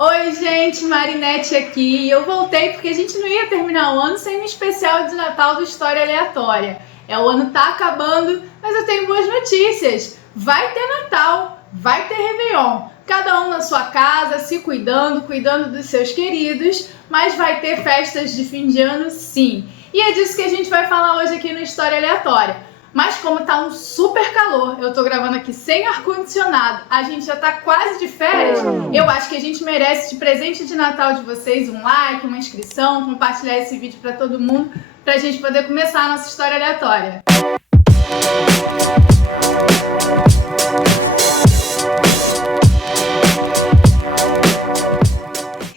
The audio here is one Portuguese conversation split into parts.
Oi gente, Marinette aqui. Eu voltei porque a gente não ia terminar o ano sem um especial de Natal do História Aleatória. O ano tá acabando, mas eu tenho boas notícias. Vai ter Natal, vai ter Réveillon. Cada um na sua casa, se cuidando dos seus queridos, mas vai ter festas de fim de ano sim. E é disso que a gente vai falar hoje aqui no História Aleatória. Mas como tá um super calor, eu tô gravando aqui sem ar-condicionado, a gente já tá quase de férias, eu acho que a gente merece de presente de Natal de vocês um like, uma inscrição, compartilhar esse vídeo pra todo mundo, pra gente poder começar a nossa história aleatória.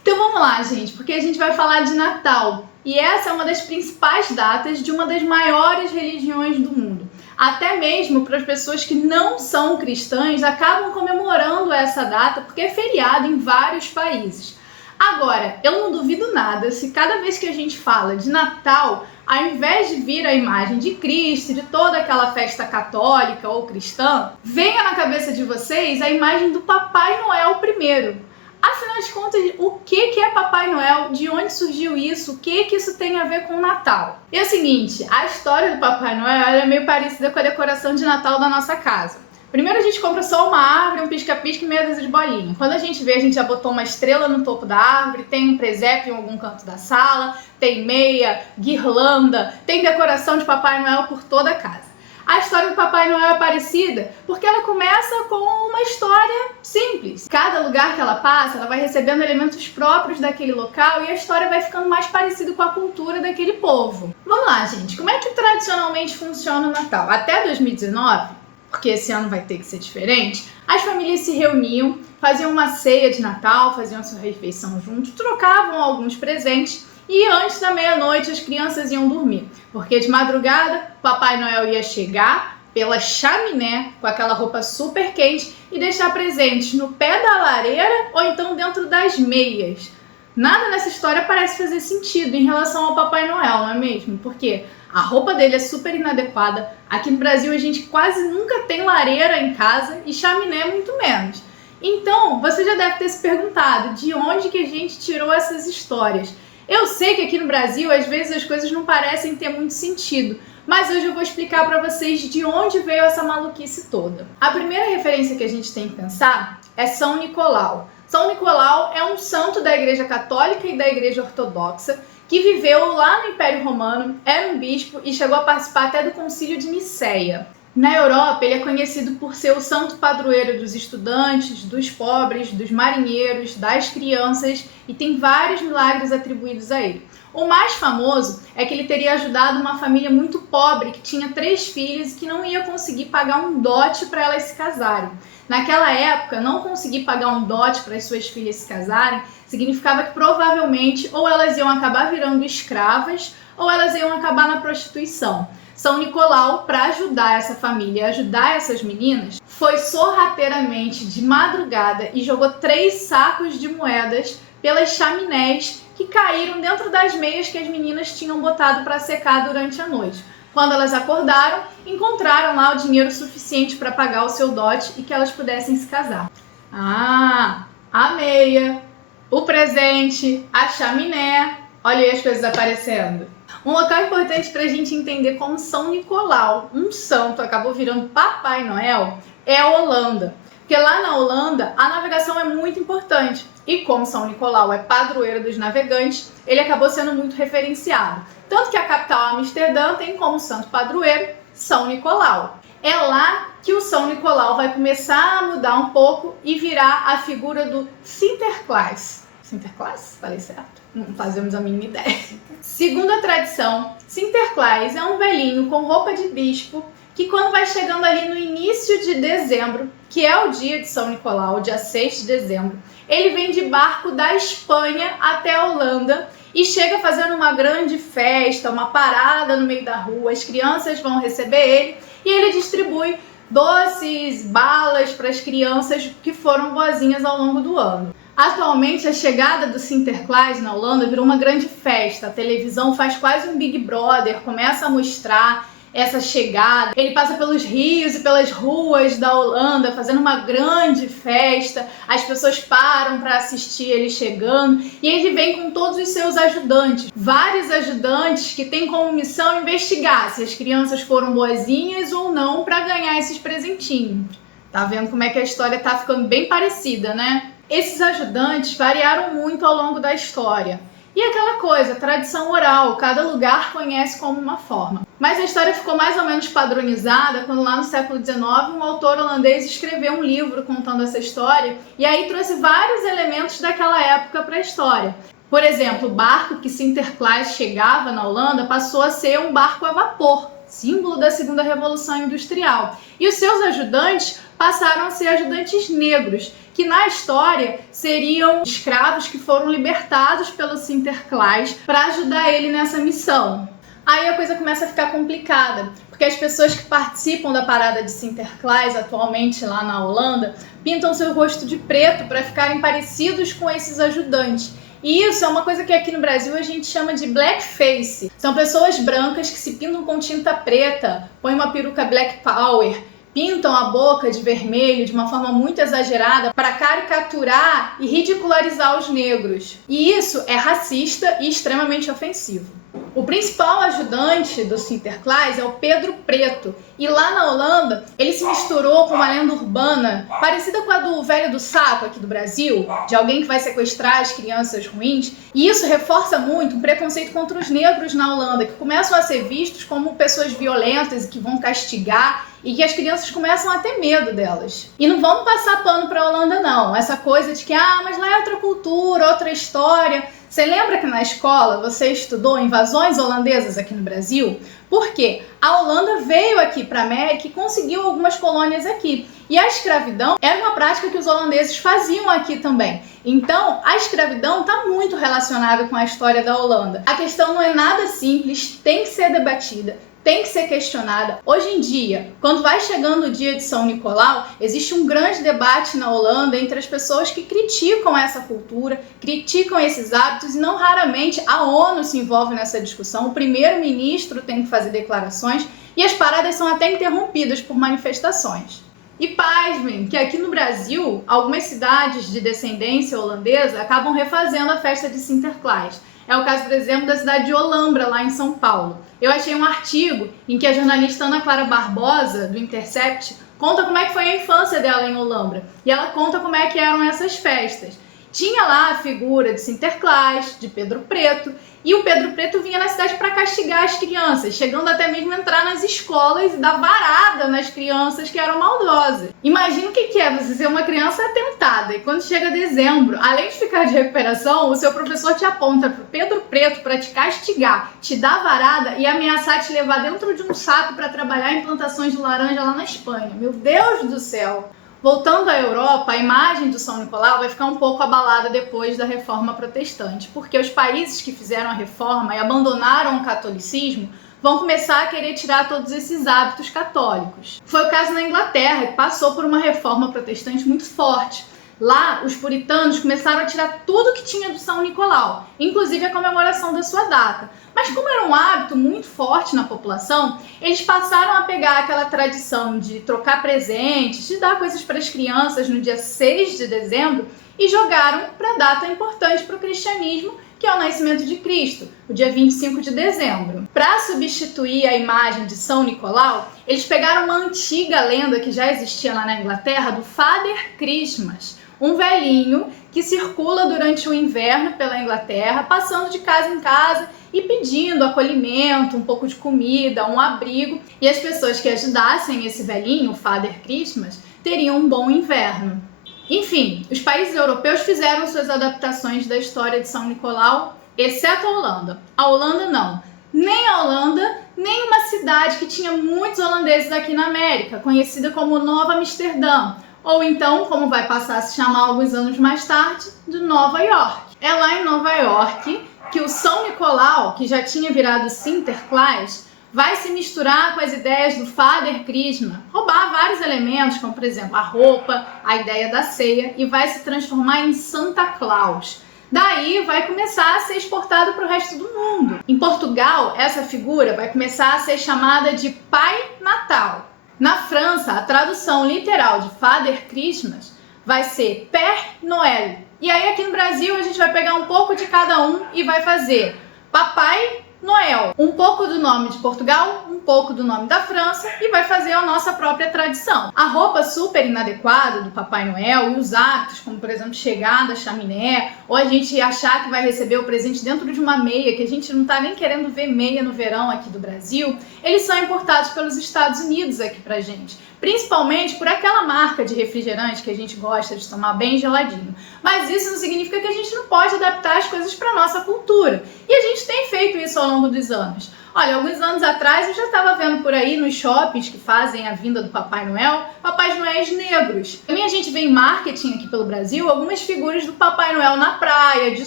Então vamos lá, gente, porque a gente vai falar de Natal. E essa é uma das principais datas de uma das maiores religiões do mundo. Até mesmo para as pessoas que não são cristãs acabam comemorando essa data porque é feriado em vários países. Agora, eu não duvido nada se cada vez que a gente fala de Natal, ao invés de vir a imagem de Cristo, de toda aquela festa católica ou cristã, venha na cabeça de vocês a imagem do Papai Noel primeiro. Afinal de contas, o que é Papai Noel? De onde surgiu isso? O que isso tem a ver com o Natal? E é o seguinte, a história do Papai Noel é meio parecida com a decoração de Natal da nossa casa. Primeiro a gente compra só uma árvore, um pisca-pisca e meia dúzia de bolinha. Quando a gente vê, a gente já botou uma estrela no topo da árvore, tem um presépio em algum canto da sala, tem meia, guirlanda, tem decoração de Papai Noel por toda a casa. A história do Papai Noel é parecida porque ela começa com uma história simples. Cada lugar que ela passa, ela vai recebendo elementos próprios daquele local e a história vai ficando mais parecida com a cultura daquele povo. Vamos lá, gente. Como é que tradicionalmente funciona o Natal? Até 2019, porque esse ano vai ter que ser diferente, as famílias se reuniam, faziam uma ceia de Natal, faziam a sua refeição juntos, trocavam alguns presentes. E antes da meia-noite as crianças iam dormir, porque de madrugada Papai Noel ia chegar pela chaminé com aquela roupa super quente e deixar presentes no pé da lareira ou então dentro das meias. Nada nessa história parece fazer sentido em relação ao Papai Noel, não é mesmo? Porque a roupa dele é super inadequada, aqui no Brasil a gente quase nunca tem lareira em casa e chaminé muito menos. Então você já deve ter se perguntado de onde que a gente tirou essas histórias. Eu sei que aqui no Brasil, às vezes, as coisas não parecem ter muito sentido, mas hoje eu vou explicar para vocês de onde veio essa maluquice toda. A primeira referência que a gente tem que pensar é São Nicolau. São Nicolau é um santo da Igreja Católica e da Igreja Ortodoxa que viveu lá no Império Romano, era um bispo e chegou a participar até do Concílio de Nicéia. Na Europa, ele é conhecido por ser o santo padroeiro dos estudantes, dos pobres, dos marinheiros, das crianças e tem vários milagres atribuídos a ele. O mais famoso é que ele teria ajudado uma família muito pobre que tinha 3 filhos e que não ia conseguir pagar um dote para elas se casarem. Naquela época, não conseguir pagar um dote para as suas filhas se casarem significava que provavelmente ou elas iam acabar virando escravas ou elas iam acabar na prostituição. São Nicolau, para ajudar essa família, ajudar essas meninas, foi sorrateiramente de madrugada e jogou 3 sacos de moedas pelas chaminés que caíram dentro das meias que as meninas tinham botado para secar durante a noite. Quando elas acordaram, encontraram lá o dinheiro suficiente para pagar o seu dote e que elas pudessem se casar. Ah, a meia, o presente, a chaminé, olha aí as coisas aparecendo. Um local importante para a gente entender como São Nicolau, um santo, acabou virando Papai Noel, é a Holanda. Porque lá na Holanda, a navegação é muito importante. E como São Nicolau é padroeiro dos navegantes, ele acabou sendo muito referenciado. Tanto que a capital Amsterdã tem como santo padroeiro São Nicolau. É lá que o São Nicolau vai começar a mudar um pouco e virar a figura do Sinterklaas. Sinterklaas? Falei certo? Não fazemos a mínima ideia. Segundo a tradição, Sinterklaas é um velhinho com roupa de bispo que quando vai chegando ali no início de dezembro, que é o dia de São Nicolau, dia 6 de dezembro, ele vem de barco da Espanha até a Holanda e chega fazendo uma grande festa, uma parada no meio da rua, as crianças vão receber ele e ele distribui doces, balas para as crianças que foram boazinhas ao longo do ano. Atualmente, a chegada do Sinterklaas na Holanda virou uma grande festa. A televisão faz quase um Big Brother, começa a mostrar essa chegada. Ele passa pelos rios e pelas ruas da Holanda, fazendo uma grande festa. As pessoas param para assistir ele chegando e ele vem com todos os seus ajudantes. Vários ajudantes que têm como missão investigar se as crianças foram boazinhas ou não para ganhar esses presentinhos. Tá vendo como é que a história tá ficando bem parecida, né? Esses ajudantes variaram muito ao longo da história. E aquela coisa, tradição oral, cada lugar conhece como uma forma. Mas a história ficou mais ou menos padronizada quando lá no século XIX um autor holandês escreveu um livro contando essa história e aí trouxe vários elementos daquela época para a história. Por exemplo, o barco que Sinterklaas chegava na Holanda passou a ser um barco a vapor, símbolo da segunda revolução industrial. E os seus ajudantes passaram a ser ajudantes negros, que na história seriam escravos que foram libertados pelo Sinterklaas para ajudar ele nessa missão. Aí a coisa começa a ficar complicada, porque as pessoas que participam da parada de Sinterklaas atualmente lá na Holanda pintam seu rosto de preto para ficarem parecidos com esses ajudantes. E isso é uma coisa que aqui no Brasil a gente chama de blackface. São pessoas brancas que se pintam com tinta preta, põem uma peruca black power, pintam a boca de vermelho de uma forma muito exagerada para caricaturar e ridicularizar os negros. E isso é racista e extremamente ofensivo. O principal ajudante do Sinterklaas é o Pedro Preto. E lá na Holanda, ele se misturou com uma lenda urbana parecida com a do velho do saco aqui do Brasil, de alguém que vai sequestrar as crianças ruins. E isso reforça muito um preconceito contra os negros na Holanda, que começam a ser vistos como pessoas violentas e que vão castigar, e que as crianças começam a ter medo delas. E não vamos passar pano pra Holanda, não. Essa coisa de que, mas lá é outra cultura, outra história. Você lembra que na escola você estudou invasões holandesas aqui no Brasil? Por quê? A Holanda veio aqui para a América e conseguiu algumas colônias aqui. E a escravidão era uma prática que os holandeses faziam aqui também. Então, a escravidão está muito relacionada com a história da Holanda. A questão não é nada simples, tem que ser debatida, tem que ser questionada. Hoje em dia, quando vai chegando o dia de São Nicolau, existe um grande debate na Holanda entre as pessoas que criticam essa cultura, criticam esses hábitos, e não raramente a ONU se envolve nessa discussão. O primeiro-ministro tem que fazer declarações e as paradas são até interrompidas por manifestações. E pasmem que aqui no Brasil, algumas cidades de descendência holandesa acabam refazendo a festa de Sinterklaas. É o caso, por exemplo, da cidade de Olambra, lá em São Paulo. Eu achei um artigo em que a jornalista Ana Clara Barbosa, do Intercept, conta como é que foi a infância dela em Olambra. E ela conta como é que eram essas festas. Tinha lá a figura de Sinterklaas, de Pedro Preto, e o Pedro Preto vinha na cidade para castigar as crianças, chegando até mesmo a entrar nas escolas e dar varada nas crianças que eram maldosas. Imagina o que é você ser uma criança atentada e quando chega dezembro, além de ficar de recuperação, o seu professor te aponta pro Pedro Preto para te castigar, te dar varada e ameaçar te levar dentro de um saco para trabalhar em plantações de laranja lá na Espanha. Meu Deus do céu! Voltando à Europa, a imagem do São Nicolau vai ficar um pouco abalada depois da Reforma Protestante, porque os países que fizeram a reforma e abandonaram o catolicismo vão começar a querer tirar todos esses hábitos católicos. Foi o caso na Inglaterra, que passou por uma reforma protestante muito forte. Lá, os puritanos começaram a tirar tudo que tinha do São Nicolau, inclusive a comemoração da sua data. Mas como era um hábito muito forte na população, eles passaram a pegar aquela tradição de trocar presentes, de dar coisas para as crianças no dia 6 de dezembro e jogaram para a data importante para o cristianismo, que é o nascimento de Cristo, o dia 25 de dezembro. Para substituir a imagem de São Nicolau, eles pegaram uma antiga lenda que já existia lá na Inglaterra do Father Christmas, um velhinho que circula durante o inverno pela Inglaterra, passando de casa em casa e pedindo acolhimento, um pouco de comida, um abrigo. E as pessoas que ajudassem esse velhinho, o Father Christmas, teriam um bom inverno. Enfim, os países europeus fizeram suas adaptações da história de São Nicolau, exceto a Holanda. A Holanda não. Nem a Holanda, nem uma cidade que tinha muitos holandeses aqui na América, conhecida como Nova Amsterdã, ou então, como vai passar a se chamar alguns anos mais tarde, de Nova York. É lá em Nova York que o São Nicolau, que já tinha virado Sinterklaas, vai se misturar com as ideias do Father Christmas, roubar vários elementos, como por exemplo a roupa, a ideia da ceia, e vai se transformar em Santa Claus. Daí vai começar a ser exportado para o resto do mundo. Em Portugal, essa figura vai começar a ser chamada de Pai Natal. Na França, a tradução literal de Father Christmas vai ser Père Noël. E aí aqui no Brasil a gente vai pegar um pouco de cada um e vai fazer Papai Noel. Um pouco do nome de Portugal, um pouco do nome da França e vai fazer a nossa própria tradição. A roupa super inadequada do Papai Noel e os hábitos, como por exemplo chegar da chaminé ou a gente achar que vai receber o presente dentro de uma meia, que a gente não tá nem querendo ver meia no verão aqui do Brasil, eles são importados pelos Estados Unidos aqui pra gente. Principalmente por aquela marca de refrigerante que a gente gosta de tomar bem geladinho. Mas isso não significa que a gente não pode adaptar as coisas para nossa cultura. E a gente tem feito isso ao longo dos anos. Olha, alguns anos atrás eu já estava vendo por aí nos shoppings que fazem a vinda do Papai Noel, Papais Noéis negros. Também a gente vê em marketing aqui pelo Brasil algumas figuras do Papai Noel na praia, de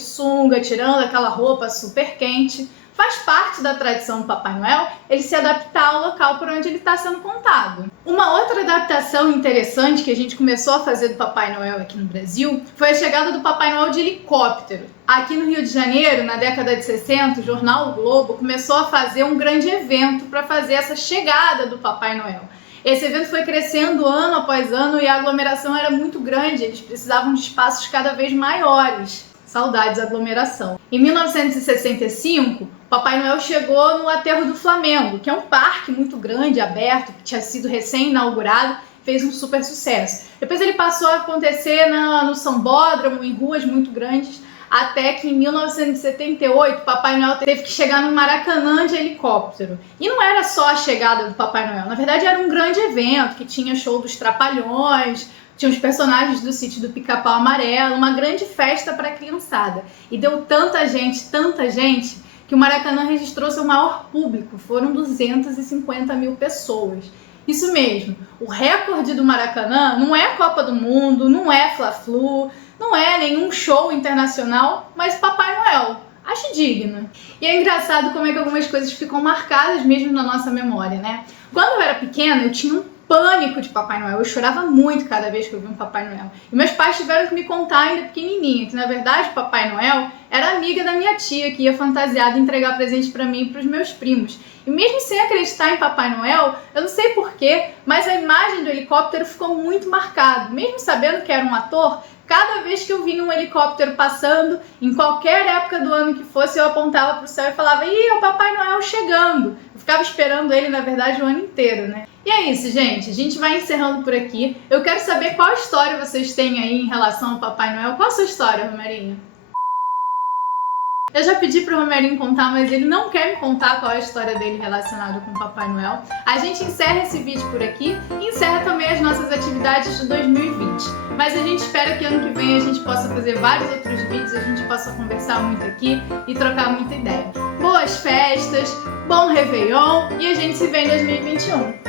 sunga, tirando aquela roupa super quente. Faz parte da tradição do Papai Noel ele se adaptar ao local por onde ele está sendo contado. Uma outra adaptação interessante que a gente começou a fazer do Papai Noel aqui no Brasil foi a chegada do Papai Noel de helicóptero. Aqui no Rio de Janeiro, na década de 60, o jornal O Globo começou a fazer um grande evento para fazer essa chegada do Papai Noel. Esse evento foi crescendo ano após ano e a aglomeração era muito grande, eles precisavam de espaços cada vez maiores. Saudades aglomeração. Em 1965, Papai Noel chegou no Aterro do Flamengo, que é um parque muito grande, aberto, que tinha sido recém-inaugurado, fez um super sucesso. Depois ele passou a acontecer no Sambódromo, em ruas muito grandes, até que em 1978 Papai Noel teve que chegar no Maracanã de helicóptero. E não era só a chegada do Papai Noel, na verdade era um grande evento, que tinha show dos Trapalhões, tinha os personagens do Sítio do Pica-Pau Amarelo, uma grande festa para a criançada. E deu tanta gente, que o Maracanã registrou seu maior público, foram 250 mil pessoas. Isso mesmo, o recorde do Maracanã não é a Copa do Mundo, não é Fla-Flu, não é nenhum show internacional, mas Papai Noel. Acho digno. E é engraçado como é que algumas coisas ficam marcadas mesmo na nossa memória, né? Quando eu era pequena, eu tinha um pânico de Papai Noel. Eu chorava muito cada vez que eu vi um Papai Noel. E meus pais tiveram que me contar ainda pequenininha, que na verdade o Papai Noel era amiga da minha tia, que ia fantasiada entregar presente pra mim e pros meus primos. E mesmo sem acreditar em Papai Noel, eu não sei porquê, mas a imagem do helicóptero ficou muito marcada. Mesmo sabendo que era um ator, cada vez que eu via um helicóptero passando, em qualquer época do ano que fosse, eu apontava pro céu e falava: "Ih, é o Papai Noel chegando!" Eu ficava esperando ele, na verdade, o ano inteiro, né? E é isso, gente. A gente vai encerrando por aqui. Eu quero saber qual história vocês têm aí em relação ao Papai Noel. Qual a sua história, Romerinho? Eu já pedi pro Romerinho contar, mas ele não quer me contar qual é a história dele relacionada com o Papai Noel. A gente encerra esse vídeo por aqui e encerra também as nossas atividades de 2020. Mas a gente espera que ano que vem a gente possa fazer vários outros vídeos, a gente possa conversar muito aqui e trocar muita ideia. Boas festas, bom Réveillon e a gente se vê em 2021.